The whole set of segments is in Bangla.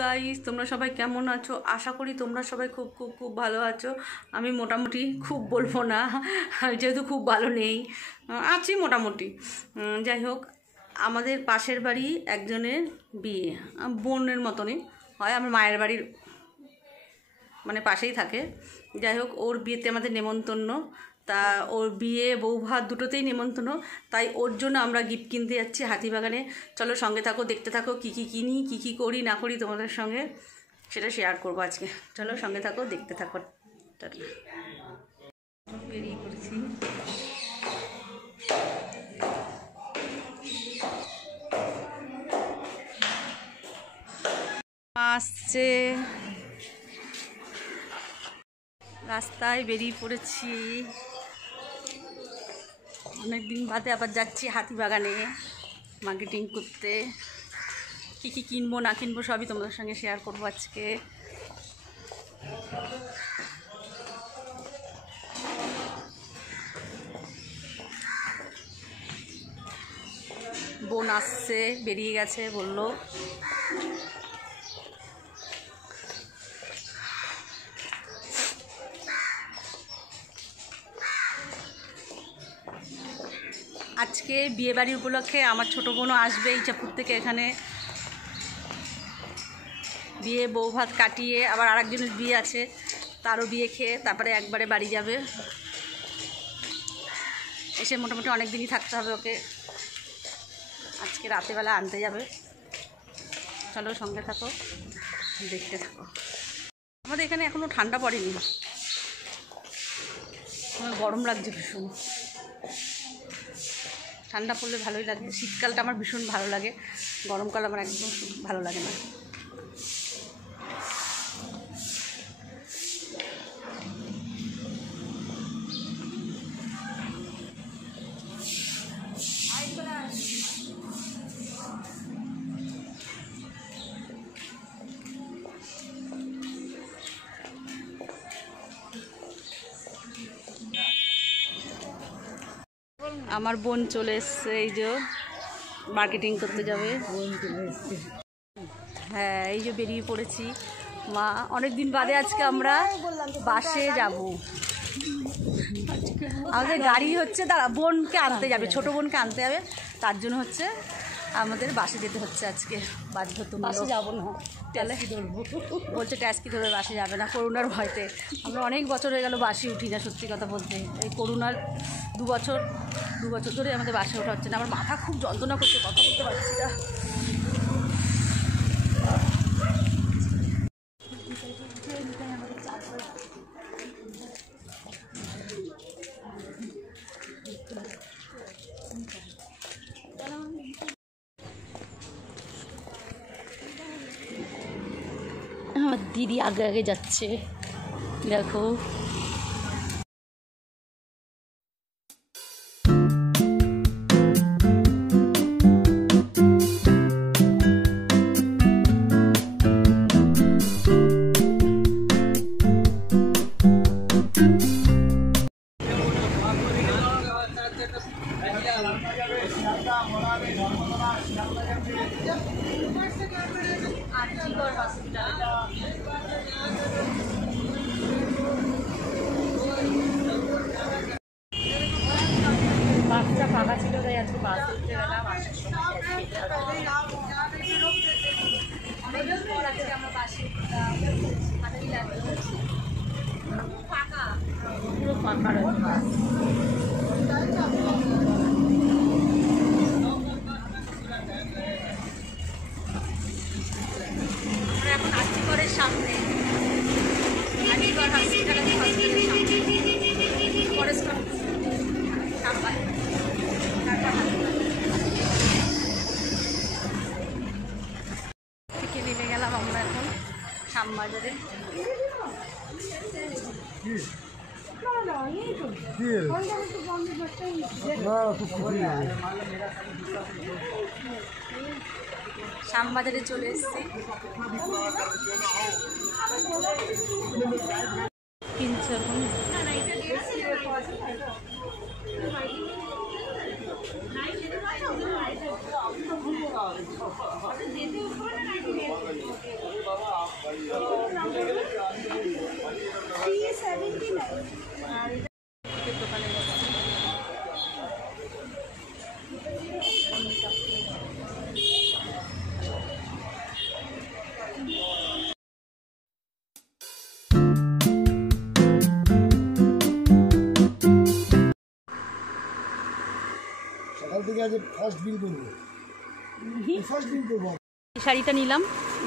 গাইস, তোমরা সবাই কেমন আছো? আশা করি তোমরা সবাই খুব খুব খুব ভালো আছো। আমি মোটামুটি, খুব বলবো না যেহেতু খুব ভালো নেই, আছি মোটামুটি। যাই হোক, আমাদের পাশের বাড়ি একজনের বিয়ে, বোনের মতনই হয়, আমার মায়ের বাড়ির মানে পাশেই থাকে। যাই হোক, ওর বিয়েতে আমাদের নেমন্তন্ন, তা ওর বিয়ে বউ ভাত দুটোতেই নেমন্তন্ন, তাই ওর জন্য আমরা গিফট কিনতে যাচ্ছি হাতিবাগানে। চলো সঙ্গে থাকো, দেখতে থাকো কী কী কিনি, কী কী করি না করি, তোমাদের সঙ্গে সেটা শেয়ার করবো আজকে। চলো সঙ্গে থাকো, দেখতে থাকো। বেরিয়ে পড়েছি। আসছে, রাস্তায় বেরিয়ে পড়েছি। অনেকদিন বাদে আবার যাচ্ছি হাতিবাগানে মার্কেটিং করতে। কী কী কিনবো না কিনবো সবই তোমাদের সঙ্গে শেয়ার করবো আজকে। বোন আসছে, বেরিয়ে গেছে বললো। আজকে বিয়েবাড়ি উপলক্ষে আমার ছোটো বোনও আসবে ইচ্ছাপুর থেকে। এখানে বিয়ে বউ ভাত কাটিয়ে আবার আরেকজনের বিয়ে আছে, তারও বিয়ে খেয়ে তারপরে একবারে বাড়ি যাবে। এসে মোটামুটি অনেক দিনই থাকতে হবে ওকে, আজকে রাতেবেলা আনতে যাবে। চলো সঙ্গে থাকো, দেখতে থাকো। আমাদের এখানে এখনও ঠান্ডা পড়েনি, আমার গরম লাগছে ভীষণ। ঠান্ডা পড়লে ভালোই লাগে, শীতকালটা আমার ভীষণ ভালো লাগে, গরমকাল আমার একদম ভালো লাগে না। আমার বোন চলে এসছে, এই যে মার্কেটিং করতে যাবে। হ্যাঁ, এই যে বেরিয়ে পড়েছি। মা অনেক দিন বাদে আজকে আমরা বাসে যাব। আমাদের গাড়ি হচ্ছে, তারা বোনকে আনতে যাবে, ছোটো বোনকে আনতে যাবে, তার জন্য হচ্ছে আমাদের বাসে যেতে হচ্ছে আজকে। বাধ্যতামূলক যাবো না, ট্যাক্সি ধরবো বলছে। ট্যাক্সি ধরে বাসে যাবে না, করোনার ভয়তে। আমরা অনেক বছর হয়ে গেল বাসে উঠি না, সত্যি কথা বলতে। এই করোনার দু বছর ধরে আমাদের বাসে ওঠা হচ্ছে না। আমার মাথা খুব যন্ত্রণা করছে, কথা বলতে পারছি না। আমার দিদি আগে আগে যাচ্ছে, দেখো। বাসটা ফাঁকা ছিল, তাই আজকে বাস উঠতে গেলাম। আমরা বাসে ফাঁকা, পুরো ফাঁকা বাস। আমরা এখন আরজিকরের সামনে, আরজিকর হসপিটালের ফরেস্ট থেকে নেমে গেলাম আমরা এখন শ্যামবাজারে। শ্যামবাজারে চলে এসেছি, কিনছে এখন। এই শাড়িটা নিলাম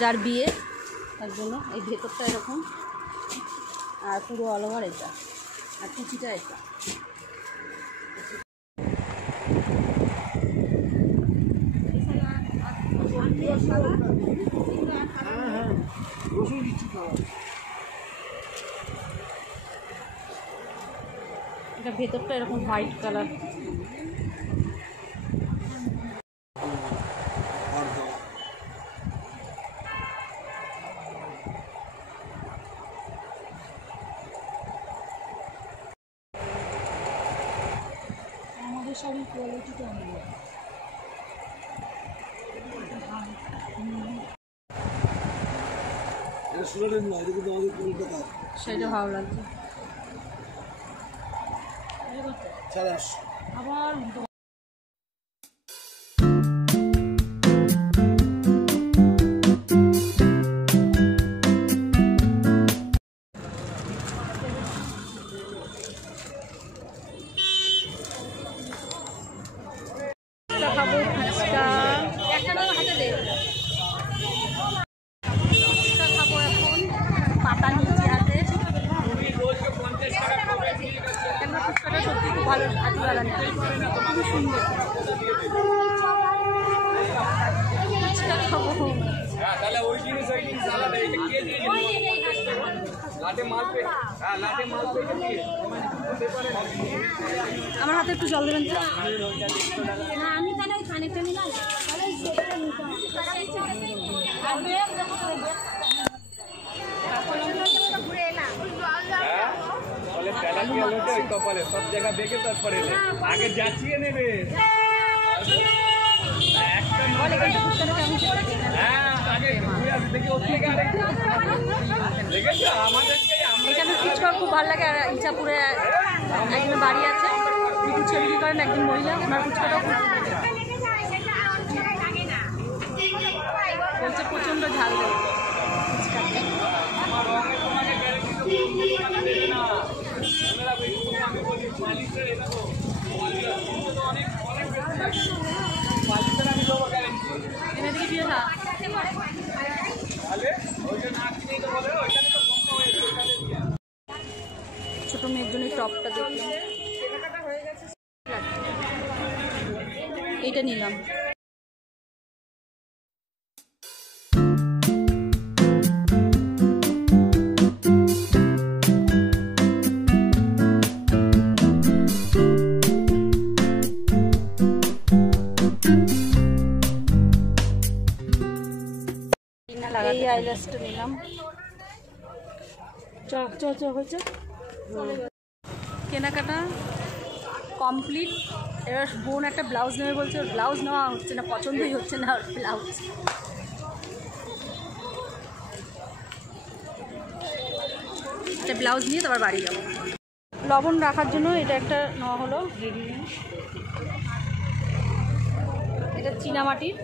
যার বিয়ে, তার জন্য। এই ভেতরটা এরকম, আর পুরো অল ওভার এটা, আর কুচিটা এটা। এটা ভেতরটা এরকম হোয়াইট কালার। আমাদের শাড়ির কোয়ালিটিটা অনেক শাড়িটা ভালো লাগছে। আবার খাবো ফুচকা, খাবো এখন পাতা নিচে হাতে। ফুচকাটা সত্যি খুব ভালো, হাতিওয়ালা খুবই সুন্দর। ফুচকা খাবো। আমার হাতে একটু জল দেবেন তো। আমি তাহলে ওই খানিকটা নিলাম। কপালে সব জায়গা দেখে তারপরে আগে যাচিয়ে নেবে। এখানে ফুচকা খুব ভালো লাগে। আর ইচ্ছাপুরে একজন বাড়ি আছে, ফুচকা বিক্রি করেন একজন মহিলা, ওনার ফুচকাটাও খুব বলছে প্রচণ্ড ঝাল দেবে এনে দিকে দিয়ে না। ছোট মেয়ের জন্য টপটা দেখলাম, এইটা নিলাম। এই আইল্যাশটা নিলাম। হয়েছে কেনাকাটা কমপ্লিট। এবার বোন একটা ব্লাউজ নেবে বলছে, ওর ব্লাউজ নেওয়া হচ্ছে না, পছন্দই হচ্ছে না ওর ব্লাউজ। একটা ব্লাউজ নিয়ে তারপর বাড়ি যাবো। লবণ রাখার জন্য এটা একটা নেওয়া হলো রেডিমেড। এটা চীনামাটির,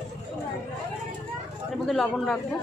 এর মধ্যে লবণ রাখবো।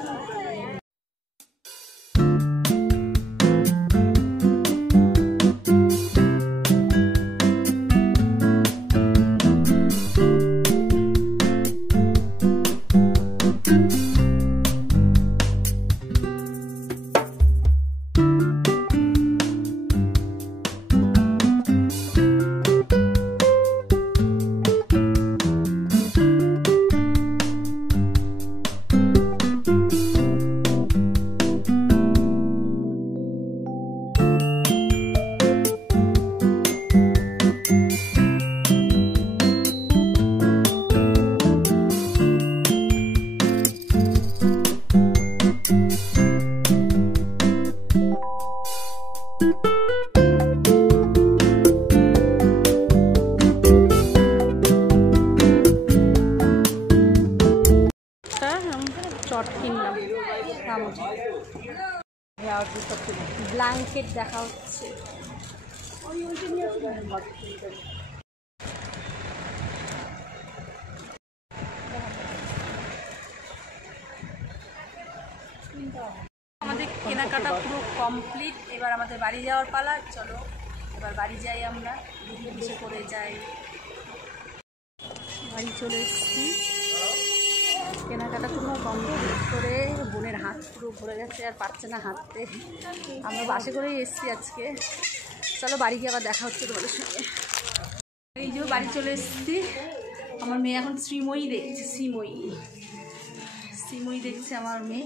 চট কিনলাম, ব্ল্যাঙ্কেট দেখা হচ্ছে। আমাদের কেনাকাটা পুরো কমপ্লিট। এবার আমাদের বাড়ি যাওয়ার পালা। চলো এবার বাড়ি যাই, আমরা কিসে করে যাই। বাড়ি চলে এসেছি। কেনাকাটা কোনো কমপ্লিট করে বোনের হাত পুরো ভরে গেছে, আর পারছে না হাঁটতে। আমরা বাসে করেই এসেছি আজকে। চলো বাড়ি গিয়ে আবার দেখা হচ্ছে তোমাদের সঙ্গে। এই যে বাড়ি চলে এসেছি। আমার মেয়ে এখন শ্রীময়ী দেখছে, শ্রীময়ী দেখছে আমার মেয়ে।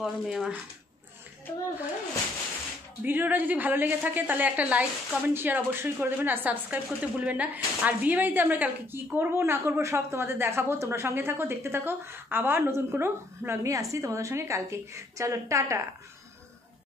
বড় মেয়ে আমার। ভিডিওটা যদি ভালো লেগে থাকে তাহলে একটা লাইক কমেন্ট শেয়ার অবশ্যই করে দেবেন, আর সাবস্ক্রাইব করতে ভুলবেন না। আর বিয়েবাড়িতে আমরা কালকে কী করব না করব সব তোমাদের দেখাবো, তোমরা সঙ্গে থাকো, দেখতে থাকো। আবার নতুন কোনো ব্লগ নিয়ে আসছি তোমাদের সঙ্গে কালকে। চলো টাটা।